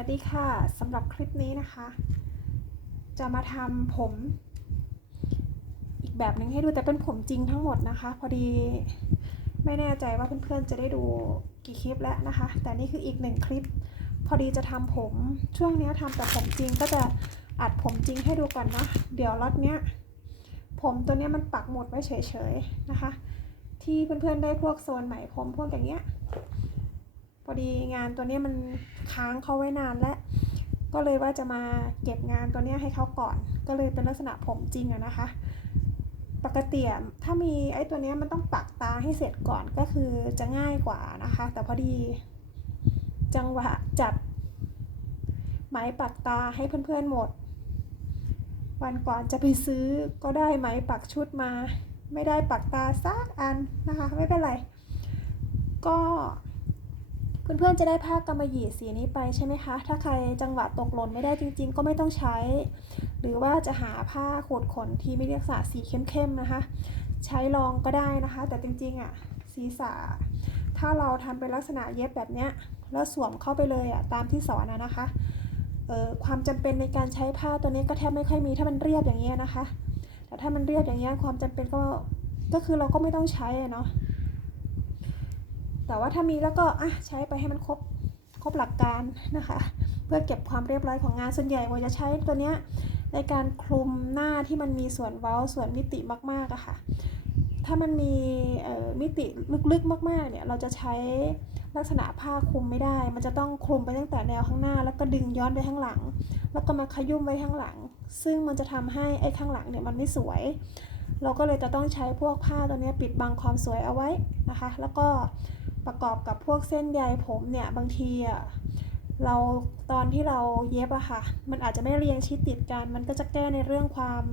วัสดีค่ะสำหรับคลิปนี้นะคะ จะมาทำผม อีกแบบหนึ่งให้ดูแต่เป็นผมจริงทั้งหมดนะคะ พอดีไม่แน่ใจว่าเพื่อนๆจะได้ดูกี่คลิปแล้วนะคะ แต่นี่คืออีกหนึ่งคลิป พอดีจะทำผมช่วงนี้ทำแต่ผมจริงก็จะอัดผมจริงให้ดูก่อนนะเดี๋ยวล็อตเนี้ยผมตัวเนี้ยมันปักหมดไว้เฉยๆนะคะ ที่เพื่อนๆได้พวกโซนไหมผมพวกอย่างเงี้ย พอดีงานตัวนี้มันค้างเขาไว้นานแล้วก็เลยว่าจะมาเก็บงานตัวนี้ให้เขาก่อน ก็เลยเป็นลักษณะผมจริงอะนะคะ ปกติถ้ามีไอ้ตัวนี้มันต้องปักตาให้เสร็จก่อนก็คือจะง่ายกว่านะคะ แต่พอดี จังหวะจับไหมปักตาให้เพื่อนๆหมด วันก่อนจะไปซื้อก็ได้ไหมปักชุดมา ไม่ได้ปักตาสักอันนะคะ ไม่เป็นไร ก็ เพื่อนๆจะได้ผ้ากำมะหยี่สีนี้ไปใช่ไหมคะ ถ้าใครจังหวะตกหล่นไม่ได้จริง ๆ ก็ไม่ต้องใช้ หรือว่าจะหาผ้าขูดขนที่ไมีลักษณะสีเข้มๆนะคะ ใช้รองก็ได้นะคะ แต่จริงๆอะศีรษะถ้าเราทำเป็นลักษณะเย็บแบบเนี้ยแล้วสวมเข้าไปเลยอะตามที่สอนนะนะคะเอ่อความจำเป็นในการใช้ผ้าตัวนี้ก็แทบไม่ค่อยมีถ้ามันเรียบอย่างเงี้ยนะคะ แต่ถ้ามันเรียบอย่างเงี้ยความจำเป็นก็ก็คือเราก็ไม่ต้องใช้เนาะ แต่ว่าถ้ามีแล้วก็อะใช้ไปให้มันครบครบหลักการนะคะ เพื่อเก็บความเรียบร้อยของงานส่วนใหญ่ว่าจะใช้ตัวเนี้ยในการคลุมหน้าที่มันมีส่วนเว้าส่วนมิติมากๆอะค่ะ ถ้ามันมีมิติลึกๆมากๆเนี่ยเราจะใช้ลักษณะผ้าคลุมไม่ได้ มันจะต้องคลุมไปตั้งแต่แนวข้างหน้า แล้วก็ดึงย้อนไปข้างหลัง แล้วก็มาขยุ่มไว้ข้างหลัง ซึ่งมันจะทำให้ไอ้ข้างหลังเนี่ยมันไม่สวย เราก็เลยจะต้องใช้พวกผ้าตัวนี้ปิดบังความสวยเอาไว้นะคะ แล้วก็ ประกอบกับพวกเส้นใยผมเนี่ยบางทีอะเราตอนที่เราเย็บอะค่ะ มันอาจจะไม่เรียงชิดติดกัน มันก็จะแก้ในเรื่องความ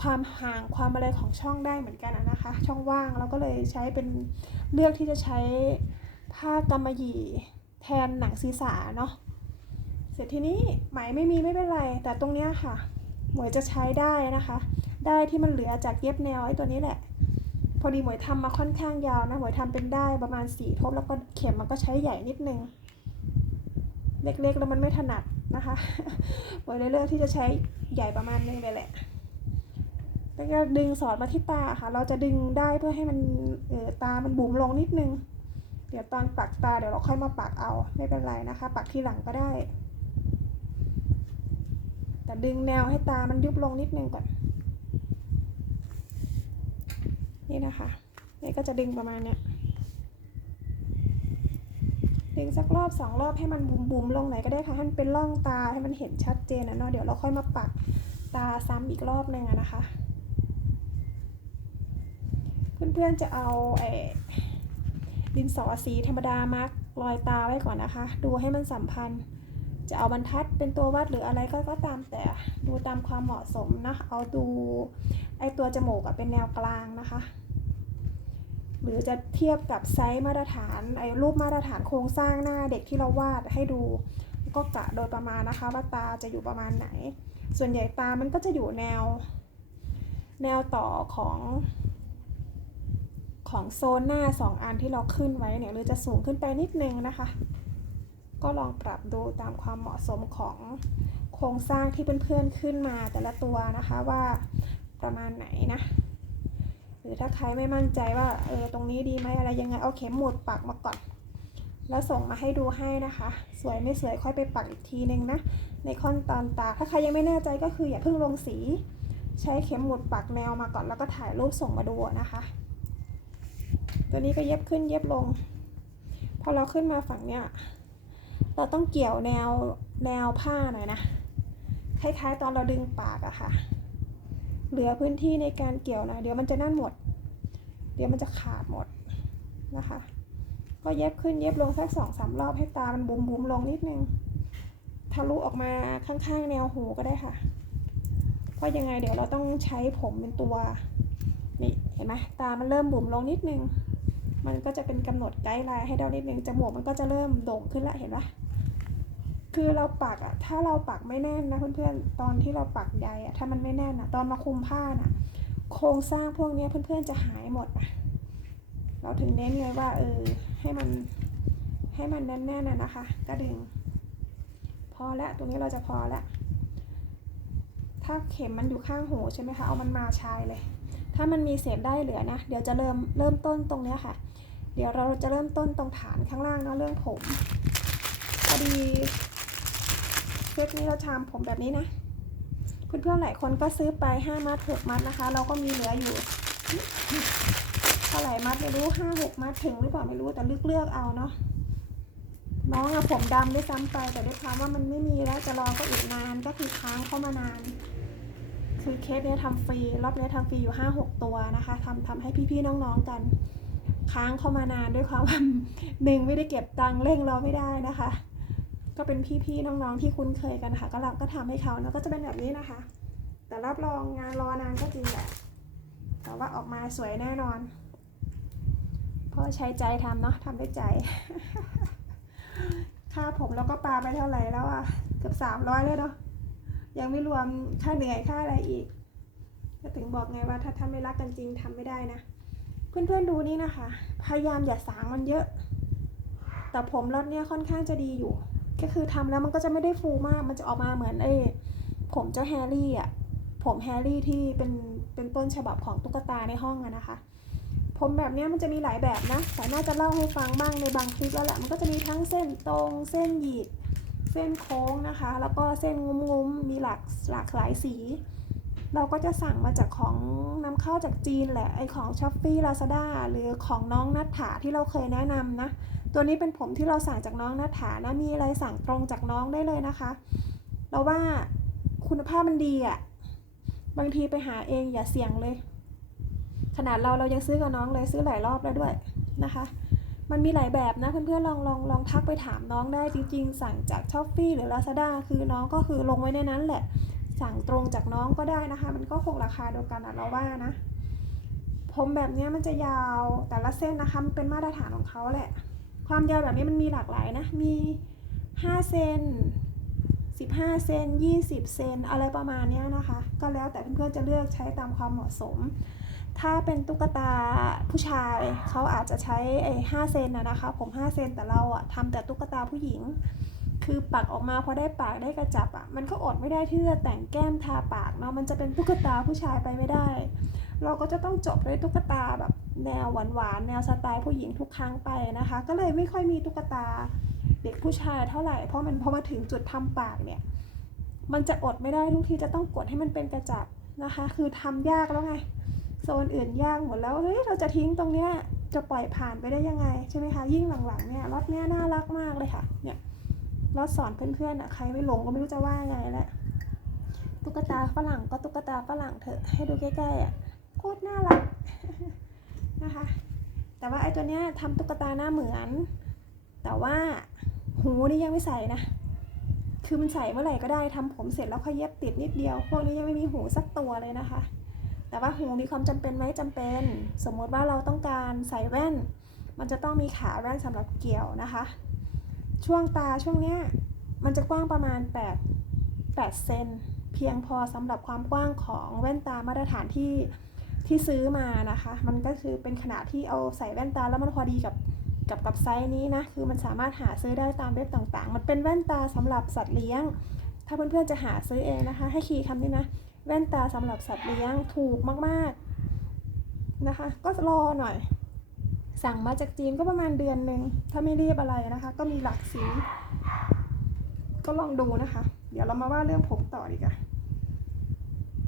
ความห่างความอะไรของช่องได้เหมือนกันนะคะ ช่องว่างเราก็เลยใช้เป็นเลือกที่จะใช้ผ้ากำมะหยี่แทนหนังศีรษะเนาะเสร็จทีนี้ไหมไม่มีไม่เป็นไร แต่ตรงเนี้ยค่ะ หมวยจะใช้ได้นะคะ ได้ที่มันเหลือจากเย็บแนวไอ้ตัวนี้แหละ พอดีหมวยทำมาค่อนข้างยาวนะหมวยทำเป็นได้ประมาณสี่ทบแล้วก็เข็มมันก็ใช้ใหญ่นิดนึง เล็กๆแล้วมันไม่ถนัดนะคะหมวยเลยเลือกที่จะใช้ใหญ่ประมาณนึงเลยแหละแล้วก็ดึงสอดมาที่ตาค่ะ เราจะดึงได้เพื่อให้มันเออตามันบุ๋มลงนิดนึง เดี๋ยวตอนปักตาเดี๋ยวเราค่อยมาปักเอาไม่เป็นไรนะคะ ปักทีหลังก็ได้ แต่ดึงแนวให้ตามันยุบลงนิดนึงก่อน นี่นะคะนี่ก็จะดึงประมาณเนี้ยดึงสักรอบสองรอบให้มันบุ๋มๆลงไหนก็ได้ค่ะให้มันเป็นร่องตาให้มันเห็นชัดเจนนะเนาะเดี๋ยวเราค่อยมาปักตาซ้ำอีกรอบหนึ่งนะคะ เพื่อนๆจะเอาไอ้ดินสอสีธรรมดามาร์กรอยตาไว้ก่อนนะคะ ดูให้มันสัมพันธ์ จะเอาบรรทัดเป็นตัววัดหรืออะไรก็ก็ตามแต่ดูตามความเหมาะสมนะ เอาดูไอตัวจมูกเป็นแนวกลางนะคะ หรือจะเทียบกับไซส์มาตรฐานไอรูปมาตรฐานโครงสร้างหน้าเด็กที่เราวาดให้ดูก็กะโดยประมาณนะคะว่าตาจะอยู่ประมาณไหน ส่วนใหญ่ตามันก็จะอยู่แนว แนวต่อของของโซนหน้าสองอันที่เราขึ้นไว้เนี่ยหรือจะสูงขึ้นไปนิดนึงนะคะ ก็ลองปรับดูตามความเหมาะสมของโครงสร้างที่เพื่อนๆขึ้นมาแต่ละตัวนะคะว่าประมาณไหนนะ หรือถ้าใครไม่มั่นใจว่าเออตรงนี้ดีไหมอะไรยังไงเอาเข็มหมุดปักมาก่อน แล้วส่งมาให้ดูให้นะคะ สวยไม่สวยค่อยไปปักอีกทีนึงนะ ในขั้นตอนตา ถ้าใครยังไม่แน่ใจก็คืออย่าเพิ่งลงสี ใช้เข็มหมุดปักแนวมาก่อนแล้วก็ถ่ายรูปส่งมาดูนะคะ ตัวนี้ก็เย็บขึ้นเย็บลง พอเราขึ้นมาฝั่งเนี้ย เราต้องเกี่ยวแนวแนวผ้าหน่อยนะ คล้ายๆ ตอนเราดึงปากอะค่ะ เหลือพื้นที่ในการเกี่ยวหนะเดี๋ยวมันจะนั่นหมด เดี๋ยวมันจะขาดหมดนะคะ ก็เย็บขึ้นเย็บลงสักสองสามรอบให้ตามันบุ๋มบุ๋มลงนิดนึง ทะลุออกมาข้างๆ แนวหูก็ได้ค่ะ เพราะยังไงเดี๋ยวเราต้องใช้ผมเป็นตัว นี่เห็นไหมตามันเริ่มบุ๋มลงนิดนึง มันก็จะเป็นกำหนดไกด์ไลน์ให้เรานิดนึงจมูกมันก็จะเริ่มโด่งขึ้นละเห็นปะคือเราปักอะถ้าเราปักไม่แน่นนะเพื่อนๆตอนที่เราปักใยอะถ้ามันไม่แน่นอะตอนมาคุมผ้าน่ะ โครงสร้างพวกนี้เพื่อนๆจะหายหมดอะเราถึงเน้นเลยว่า เออ ให้มันให้มันแน่นๆนะนะคะ ก็ดึง พอแล้วตรงนี้เราจะพอแล้วถ้าเข็มมันอยู่ข้างหูใช่ไหมคะเอามันมาชายเลย ถ้ามันมีเศษได้เหลือนะเดี๋ยวจะเริ่มเริ่มต้นตรงเนี้ยค่ะ เดี๋ยวเราจะเริ่มต้นตรงฐานข้างล่างเนาะเรื่องผมพอดีเซตนี้เราทำผมแบบนี้นะ เพื่อนๆหลายคนก็ซื้อไป5มัด6มัดนะคะ เราก็มีเหลืออยู่เท่าไหร่มัดไม่รู้5 6มัดถึงหรือเปล่าไม่รู้แต่เลือกเลือกเอาเนาะน้องอะผมดำด้วยซ้ำไปแต่ด้วยความว่ามันไม่มีแล้วจะรอก็อีกนานก็คือค้างเข้ามานาน คือเคสเนี้ยทำฟรีรอบเนี้ยทำฟรีอยู่5 6ตัวนะคะทำทำให้พี่ๆน้องๆกัน ค้างเข้ามานานด้วยความว่าหนึ่งไม่ได้เก็บตังค์เร่งเราไม่ได้นะคะ ก็เป็นพี่ๆน้องๆที่คุ้นเคยกันค่ะ ก็เราก็ทำให้เขาแล้วก็จะเป็นแบบนี้นะคะ แต่รับรองงานรอนานก็จริงแหละแต่ว่าออกมาสวยแน่นอนเพราะใช้ใจทำเนาะทำด้วยใจค่าผมแล้วก็ปลาไปเท่าไหร่แล้วอะเกือบสามร้อยเลยเนาะยังไม่รวมค่าเหนื่อยค่าอะไรอีกก็ถึงบอกไงว่าถ้าทำไม่รักกันจริงทำไม่ได้นะ เพื่อนๆดูนี่นะคะ พยายามอย่าสางมันเยอะ แต่ผมรถเนี่ยค่อนข้างจะดีอยู่ ก็คือทำแล้วมันก็จะไม่ได้ฟูมาก มันจะออกมาเหมือนไอ้ผมเจ้าแฮร์รี่อะ ผมแฮร์รี่ที่เป็นเป็นต้นฉบับของตุ๊กตาในห้องอะนะคะ ผมแบบนี้มันจะมีหลายแบบนะแต่น่าจะเล่าให้ฟังบ้างในบางคลิปแล้วแหละ มันก็จะมีทั้งเส้นตรง เส้นหยีด เส้นโค้งนะคะ แล้วก็เส้นงุ้มๆ มีหลากหลากหลายสี เราก็จะสั่งมาจากของนำเข้าจากจีนแหละไอของช้อปปี้ลาซาด้าหรือของน้องนัทถาที่เราเคยแนะนำนะ ตัวนี้เป็นผมที่เราสั่งจากน้องนัทถานะมีอะไรสั่งตรงจากน้องได้เลยนะคะ เราว่าคุณภาพมันดีอะ่ะบางทีไปหาเองอย่าเสี่ยงเลย ขนาดเราเรายังซื้อกับน้องเลยซื้อหลายรอบแล้วด้วยนะคะ มันมีหลายแบบนะเพื่อนๆลองลองลองทักไปถามน้องได้จริงๆ สั่งจากช้อปปี้หรือ Lazada คือน้องก็คือลงไว้ในนั้นแหละ สั่งตรงจากน้องก็ได้นะคะ มันก็คงราคาเดียวกันอะเราว่านะ ผมแบบนี้มันจะยาวแต่ละเส้นนะคะมันเป็นมาตรฐานของเขาแหละ ความยาวแบบนี้มันมีหลากหลายนะ มี5เซน15 เซน 20 เซน อะไรประมาณนี้นะคะ ก็แล้วแต่เพื่อนๆจะเลือกใช้ตามความเหมาะสม ถ้าเป็นตุ๊กตาผู้ชายเขาอาจจะใช้ไอ้5เซนนะนะคะ ผม 5 เซน แต่เราอะทำแต่ตุ๊กตาผู้หญิง คือปักออกมาพอได้ปากได้กระจับอะมันก็อดไม่ได้ที่จะแต่งแก้มทาปากเนาะมันจะเป็นตุ๊กตาผู้ชายไปไม่ได้ เราก็จะต้องจบด้วยตุ๊กตาแบบแนวหวานๆแนวสไตล์ผู้หญิงทุกครั้งไปนะคะ ก็เลยไม่ค่อยมีตุ๊กตาเด็กผู้ชายเท่าไหร่เพราะมันพอมาถึงจุดทำปากเนี่ยมันจะอดไม่ได้ทุกทีจะต้องกดให้มันเป็นกระจับนะคะ คือทำยากแล้วไงโซนอื่นยากหมดแล้วเฮ้ยเราจะทิ้งตรงเนี้ยจะปล่อยผ่านไปได้ยังไงใช่ไหมคะยิ่งหลังๆเนี่ยรถเนี้ยน่ารักมากเลยค่ะเนี่ย รถสอนเพื่อนๆอะใครไม่หลงก็ไม่รู้จะว่าไงแล้วตุ๊กตาฝรั่งก็ตุ๊กตาฝรั่งเถอะให้ดูใกล้ๆอะโคตรน่ารักนะคะ แต่ว่าไอ้ตัวเนี้ยทำตุ๊กตาหน้าเหมือน แต่ว่าหูนี่ยังไม่ใส่นะคือมันใส่เมื่อไหร่ก็ได้ทำผมเสร็จแล้วค่อยเย็บติดนิดเดียว พวกนี้ยังไม่มีหูสักตัวเลยนะคะ แต่ว่าหูมีความจำเป็นไหมจำเป็น สมมติว่าเราต้องการใส่แว่น มันจะต้องมีขาแว่นสำหรับเกี่ยวนะคะ ช่วงตาช่วงเนี้ยมันจะกว้างประมาณ 8 8 เซนเพียงพอสำหรับความกว้างของแว่นตามาตรฐานที่ที่ซื้อมานะคะ มันก็คือเป็นขนาดที่เอาใส่แว่นตาแล้วมันพอดีกับกับกับไซส์นี้นะ คือมันสามารถหาซื้อได้ตามเว็บต่างๆ มันเป็นแว่นตาสำหรับสัตว์เลี้ยง ถ้าเพื่อนๆจะหาซื้อเองนะคะ ให้คีย์คำนี้นะ แว่นตาสำหรับสัตว์เลี้ยงถูกมากๆนะคะ ก็รอหน่อย สั่งมาจากจีนก็ประมาณเดือนหนึ่งถ้าไม่รีบอะไรนะคะ ก็มีหลักสี ก็ลองดูนะคะ เดี๋ยวเรามาว่าเรื่องผมต่อดีกว่า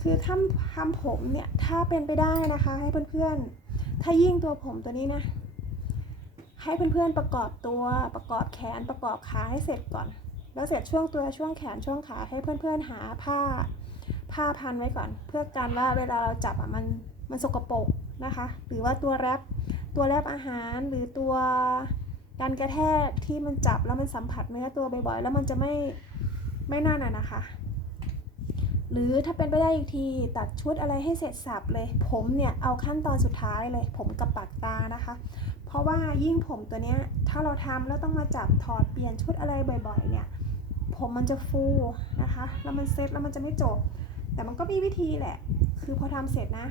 คือทำทำผมเนี่ยถ้าเป็นไปได้นะคะ ให้เพื่อนๆ ถ้ายิ่งตัวผมตัวนี้นะ ให้เพื่อนๆประกอบตัวประกอบแขนประกอบขาให้เสร็จก่อน แล้วเสร็จช่วงตัวช่วงแขนช่วงขาให้เพื่อนๆหาผ้าผ้าพันไว้ก่อน เพื่อการว่าเวลาเราจับอะมันมันสกปรกนะคะ หรือว่าตัวแรป ตัวแรปอาหารหรือตัวการกระแทกที่มันจับแล้วมันสัมผัสเนื้อตัวบ่อยๆ แล้วมันจะไม่ไม่น่าน่ะนะคะ หรือถ้าเป็นไปได้อีกทีตัดชุดอะไรให้เสร็จสับเลย ผมเนี่ยเอาขั้นตอนสุดท้ายเลย ผมกับปากตานะคะ เพราะว่ายิ่งผมตัวเนี้ยถ้าเราทำแล้วต้องมาจับถอดเปลี่ยนชุดอะไรบ่อยๆ เนี่ย ผมมันจะฟูนะคะ แล้วมันเซ็ตแล้วมันจะไม่จบ แต่มันก็มีวิธีแหละ คือพอทำเสร็จนะ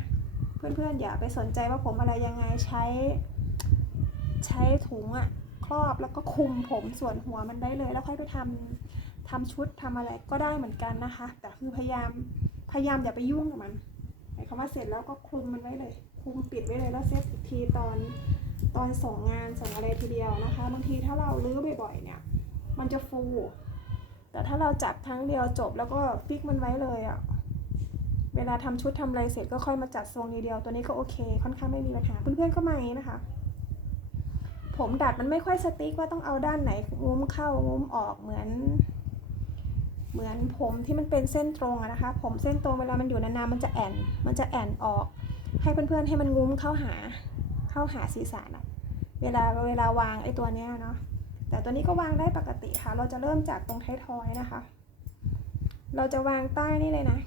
เพื่อนๆอย่าไปสนใจว่าผมอะไรยังไงใช้ ใช้ถุงอะครอบแล้วก็คลุมผมส่วนหัวมันได้เลย แล้วค่อยไปทำทำชุดทำอะไรก็ได้เหมือนกันนะคะ แต่คือพยายามพยายามอย่าไปยุ่งกับมันหมายความว่าเสร็จแล้วก็คลุมมันไว้เลยคลุมปิดไว้เลยแล้วเซตอีกทีตอนตอนส่งงานส่งอะไรทีเดียวนะคะบางทีถ้าเราลื้อบ่อยๆเนี่ย มันจะฟู แต่ถ้าเราจับครั้งเดียวจบแล้วก็ฟิกมันไว้เลยอะ่ะ เวลาทำชุดทำอะไรเสร็จก็ค่อยมาจัดทรงทีเดียว ตัวนี้ก็โอเค ค่อนข้างไม่มีปัญหา เพื่อนๆก็มาอย่างนี้นะคะ ผมดัดมันไม่ค่อยสติ๊กว่าต้องเอาด้านไหนงุ้มเข้างุ้มออกเหมือน เหมือนผมที่มันเป็นเส้นตรงอะนะคะ ผมเส้นตรงเวลามันอยู่นานๆมันจะแอนมันจะแอนออก ให้เพื่อนๆให้มันงุ้มเข้าหาเข้าหาศีรษะนะเวลาเวลาวางไอ้ตัวเนี้ยเนาะแต่ตัวนี้ก็วางได้ปกติค่ะ เราจะเริ่มจากตรงท้ายทอยนะคะ เราจะวางใต้นี่เลยนะ